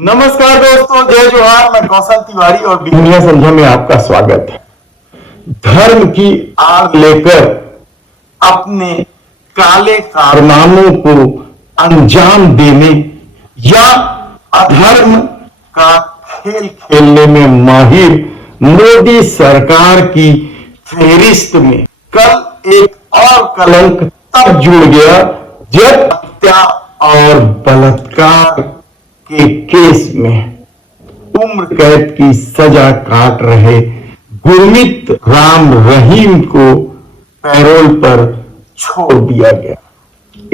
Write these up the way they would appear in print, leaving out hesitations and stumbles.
नमस्कार दोस्तों, जय जोहार। मैं कौशल तिवारी और दुनिया समझा में आपका स्वागत है। धर्म की आग लेकर अपने काले कारनामों को अंजाम देने या अधर्म का खेल खेलने में माहिर मोदी सरकार की फेहरिस्त में कल एक और कलंक तब जुड़ गया जब हत्या और बलात्कार के केस में उम्र कैद की सजा काट रहे गुरमीत राम रहीम को पैरोल पर छोड़ दिया गया।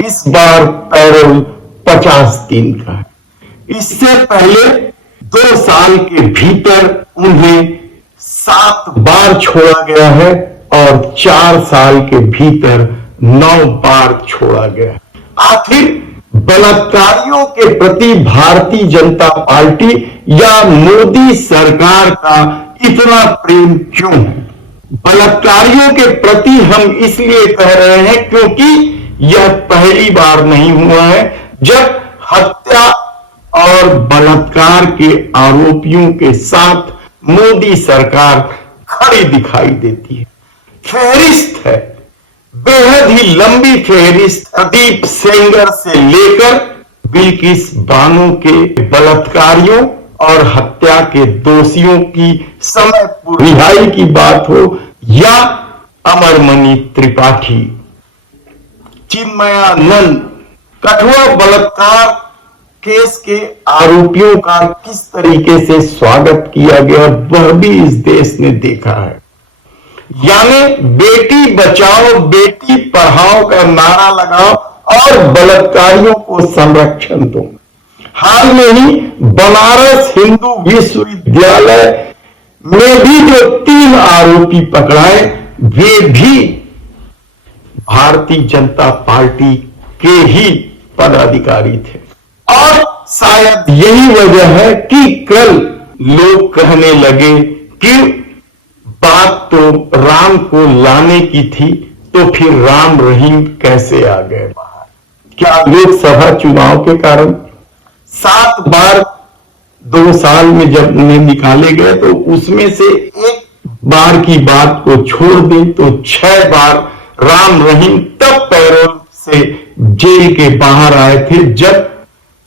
इस बार पैरोल 50 दिन का है। इससे पहले 2 साल के भीतर उन्हें 7 बार छोड़ा गया है और 4 साल के भीतर 9 बार छोड़ा गया है। आखिर बलात्कारियों के प्रति भारतीय जनता पार्टी या मोदी सरकार का इतना प्रेम क्यों है? बलात्कारियों के प्रति हम इसलिए कह रहे हैं क्योंकि यह पहली बार नहीं हुआ है जब हत्या और बलात्कार के आरोपियों के साथ मोदी सरकार खड़ी दिखाई देती है। फेहरिस्त है, बेहद ही लंबी फेहरिस्त। प्रदीप सेंगर से लेकर बिल्किस बानो के बलात्कारियों और हत्या के दोषियों की समय रिहाई की बात हो या अमरमणि त्रिपाठी, चिन्मयानंद, कठुआ बलात्कार केस के आरोपियों का किस तरीके से स्वागत किया गया वह भी इस देश ने देखा है। यानी बेटी बचाओ बेटी पढ़ाओ का नारा लगाओ और बलात्कारियों को संरक्षण दो। हाल में ही बनारस हिंदू विश्वविद्यालय में भी जो 3 आरोपी पकड़ाए वे भी भारतीय जनता पार्टी के ही पदाधिकारी थे और शायद यही वजह है कि कल लोग कहने लगे कि बात तो राम को लाने की थी तो फिर राम रहीम कैसे आ गए बाहर? क्या लोकसभा चुनाव के कारण 7 बार 2 साल में जब उन्हें निकाले गए तो उसमें से एक बार की बात को छोड़ दें तो 6 बार राम रहीम तब पैरोल से जेल के बाहर आए थे जब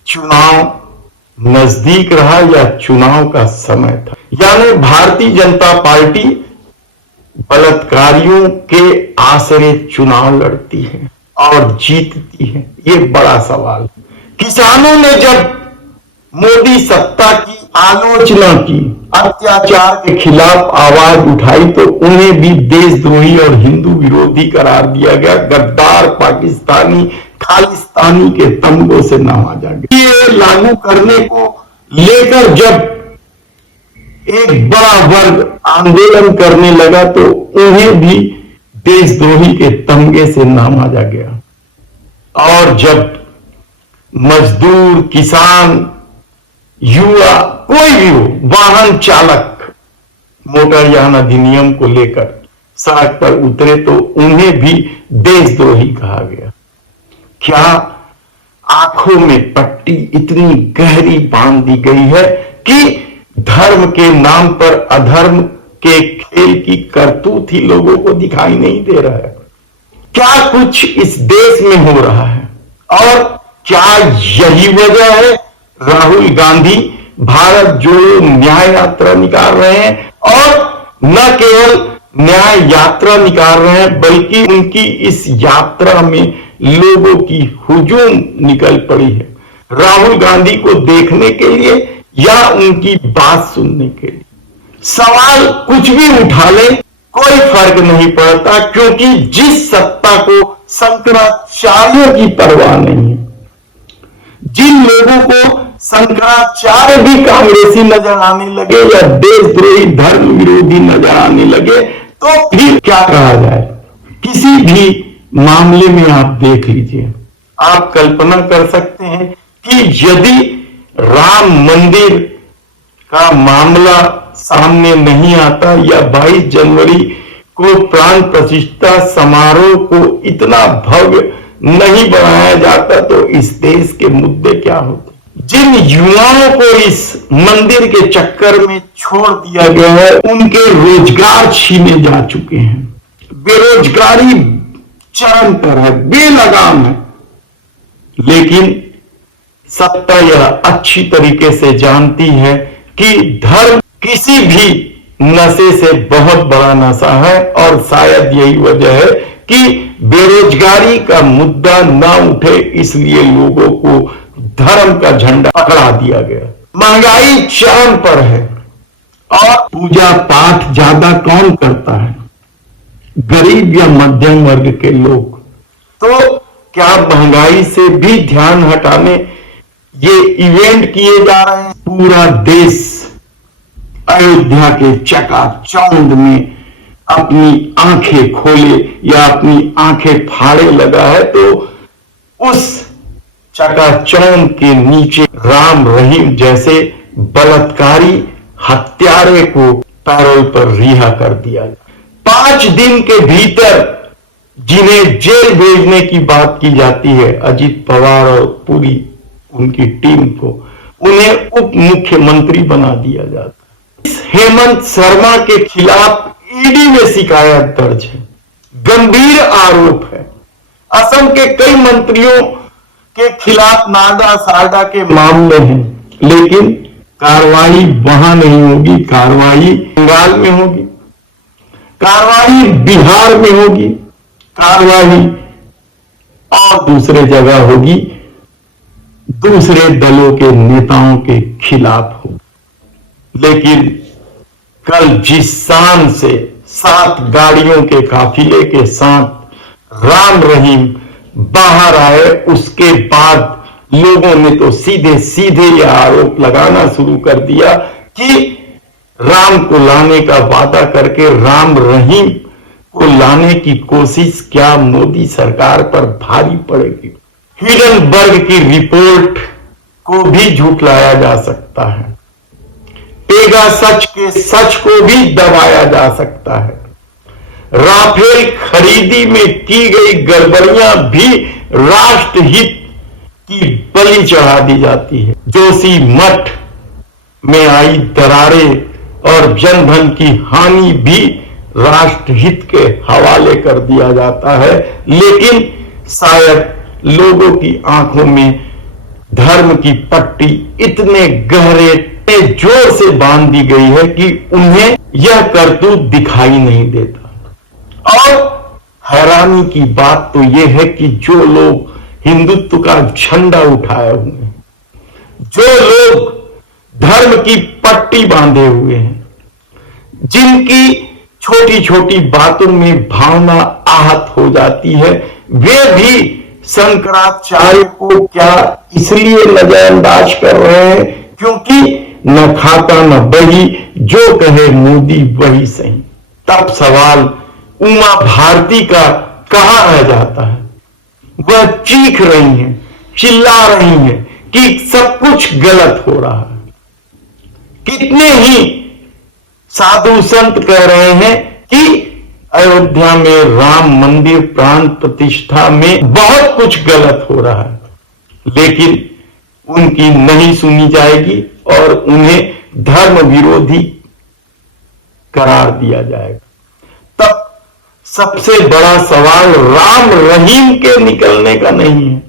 चुनाव नजदीक रहा या चुनाव का समय था। यानी भारतीय जनता पार्टी बलात्कारियों के आसरे चुनाव लड़ती है और जीतती है, ये बड़ा सवाल। किसानों ने जब मोदी सत्ता की आलोचना की, अत्याचार के खिलाफ आवाज उठाई तो उन्हें भी देशद्रोही और हिंदू विरोधी करार दिया गया। गद्दार, पाकिस्तानी, खालिस्तानी के तमगों से नवाजा गया। ये लागू करने को लेकर जब एक बड़ा वर्ग आंदोलन करने लगा तो उन्हें भी देशद्रोही के तमगे से नवाजा गया। और जब मजदूर, किसान, युवा, कोई भी हो, वाहन चालक मोटरयान अधिनियम को लेकर सड़क पर उतरे तो उन्हें भी देशद्रोही कहा गया। क्या आंखों में पट्टी इतनी गहरी बांध दी गई है कि धर्म के नाम पर अधर्म के खेल की करतूत ही लोगों को दिखाई नहीं दे रहा है? क्या कुछ इस देश में हो रहा है? और क्या यही वजह है राहुल गांधी भारत जोड़ो न्याय यात्रा निकाल रहे हैं और न केवल न्याय यात्रा निकाल रहे हैं बल्कि उनकी इस यात्रा में लोगों की हुजूम निकल पड़ी है राहुल गांधी को देखने के लिए या उनकी बात सुनने के लिए? सवाल कुछ भी उठा ले कोई फर्क नहीं पड़ता क्योंकि जिस सत्ता को शंकराचार्यों की परवाह नहीं है, जिन लोगों को शंकराचार्य भी कांग्रेसी नजर आने लगे या देशद्रोही धर्म विरोधी नजर आने लगे तो फिर क्या कहा जाए? किसी भी मामले में आप देख लीजिए, आप कल्पना कर सकते हैं कि यदि राम मंदिर का मामला सामने नहीं आता या 22 जनवरी को प्राण प्रतिष्ठा समारोह को इतना भव्य नहीं बनाया जाता तो इस देश के मुद्दे क्या होते? जिन युवाओं को इस मंदिर के चक्कर में छोड़ दिया गया है, उनके रोजगार छीने जा चुके हैं। बेरोजगारी चरम पर है, बेलगाम है। लेकिन सत्ता यह अच्छी तरीके से जानती है कि धर्म किसी भी नशे से बहुत बड़ा नशा है, और शायद यही वजह है कि बेरोजगारी का मुद्दा ना उठे, इसलिए लोगों को धर्म का झंडा पकड़ा दिया गया। महंगाई चरम पर है और पूजा पाठ ज्यादा कौन करता है? गरीब या मध्यम वर्ग के लोग। तो क्या महंगाई से भी ध्यान हटाने ये इवेंट किए जा रहे हैं? पूरा देश अयोध्या के चकाचौंध में अपनी आंखें खोले या अपनी आंखें फाड़े लगा है, तो उस चकाचौंध के नीचे राम रहीम जैसे बलात्कारी हत्यारे को पैरोल पर रिहा कर दिया। 5 दिन के भीतर जिन्हें जेल भेजने की बात की जाती है, अजित पवार और पूरी उनकी टीम को, उन्हें उप मुख्यमंत्री बना दिया जाता। इस हेमंत शर्मा के खिलाफ ईडी में शिकायत दर्ज है, गंभीर आरोप है। असम के कई मंत्रियों के खिलाफ नाडा साडा के मामले हैं, लेकिन कार्रवाई वहां नहीं होगी, कार्रवाई बंगाल में होगी, कार्रवाई बिहार में होगी, कार्रवाई और दूसरे जगह होगी, दूसरे दलों के नेताओं के खिलाफ हो। लेकिन कल जिस शान से 7 गाड़ियों के काफिले के साथ राम रहीम बाहर आए, उसके बाद लोगों ने तो सीधे सीधे यह आरोप लगाना शुरू कर दिया कि राम को लाने का वादा करके राम रहीम को लाने की कोशिश क्या मोदी सरकार पर भारी पड़ेगी। हिडनबर्ग की रिपोर्ट को भी झुठलाया जा सकता है, पेगासस के सच को भी दबाया जा सकता है, राफेल खरीदी में की गई गड़बड़ियां भी राष्ट्रहित की बलि चढ़ा दी जाती है। जोशी मठ में आई दरारें और जनधन की हानि भी राष्ट्रहित के हवाले कर दिया जाता है। लेकिन शायद लोगों की आंखों में धर्म की पट्टी इतने गहरे जोर से बांध दी गई है कि उन्हें यह करतूत दिखाई नहीं देता। और हैरानी की बात तो यह है कि जो लोग हिंदुत्व का झंडा उठाए हुए हैं, जो लोग धर्म की पट्टी बांधे हुए हैं, जिनकी छोटी छोटी बातों में भावना आहत हो जाती है, वे भी शंकराचार्य को क्या इसलिए नजरअंदाज कर रहे हैं क्योंकि न खाता न बही, जो कहे मोदी वही सही। तब सवाल उमा भारती का कहां रह जाता है? वह चीख रही हैं, चिल्ला रही हैं कि सब कुछ गलत हो रहा है। कितने ही साधु संत कह रहे हैं कि अयोध्या में राम मंदिर प्राण प्रतिष्ठा में बहुत कुछ गलत हो रहा है, लेकिन उनकी नहीं सुनी जाएगी और उन्हें धर्म विरोधी करार दिया जाएगा। तब सबसे बड़ा सवाल राम रहीम के निकलने का नहीं है,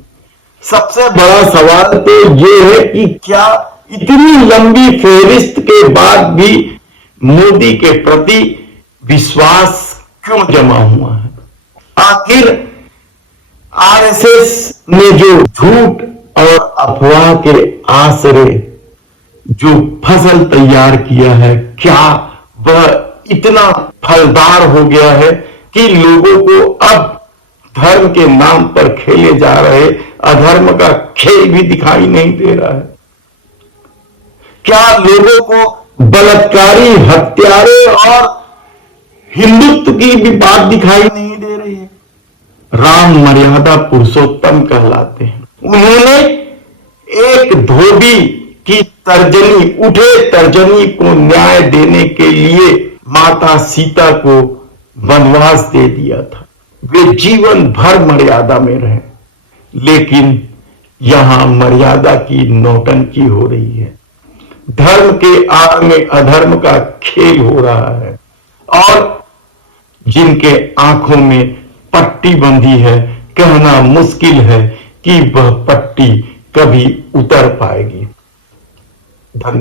सबसे बड़ा सवाल तो यह है कि क्या इतनी लंबी फेहरिस्त के बाद भी मोदी के प्रति विश्वास क्यों जमा हुआ है? आखिर आरएसएस ने जो झूठ और अफवाह के आसरे जो फसल तैयार किया है, क्या वह इतना फलदार हो गया है कि लोगों को अब धर्म के नाम पर खेले जा रहे अधर्म का खेल भी दिखाई नहीं दे रहा है? क्या लोगों को बलात्कारी हत्यारे और हिंदुत्व की भी बात दिखाई नहीं दे रही है? राम मर्यादा पुरुषोत्तम कहलाते हैं। उन्होंने एक धोबी की तर्जनी, उठे तर्जनी को न्याय देने के लिए माता सीता को वनवास दे दिया था। वे जीवन भर मर्यादा में रहे, लेकिन यहां मर्यादा की नौटंकी हो रही है, धर्म के आड़ में अधर्म का खेल हो रहा है, और जिनके आंखों में पट्टी बंधी है, कहना मुश्किल है कि वह पट्टी कभी उतर पाएगी। धन्यवाद।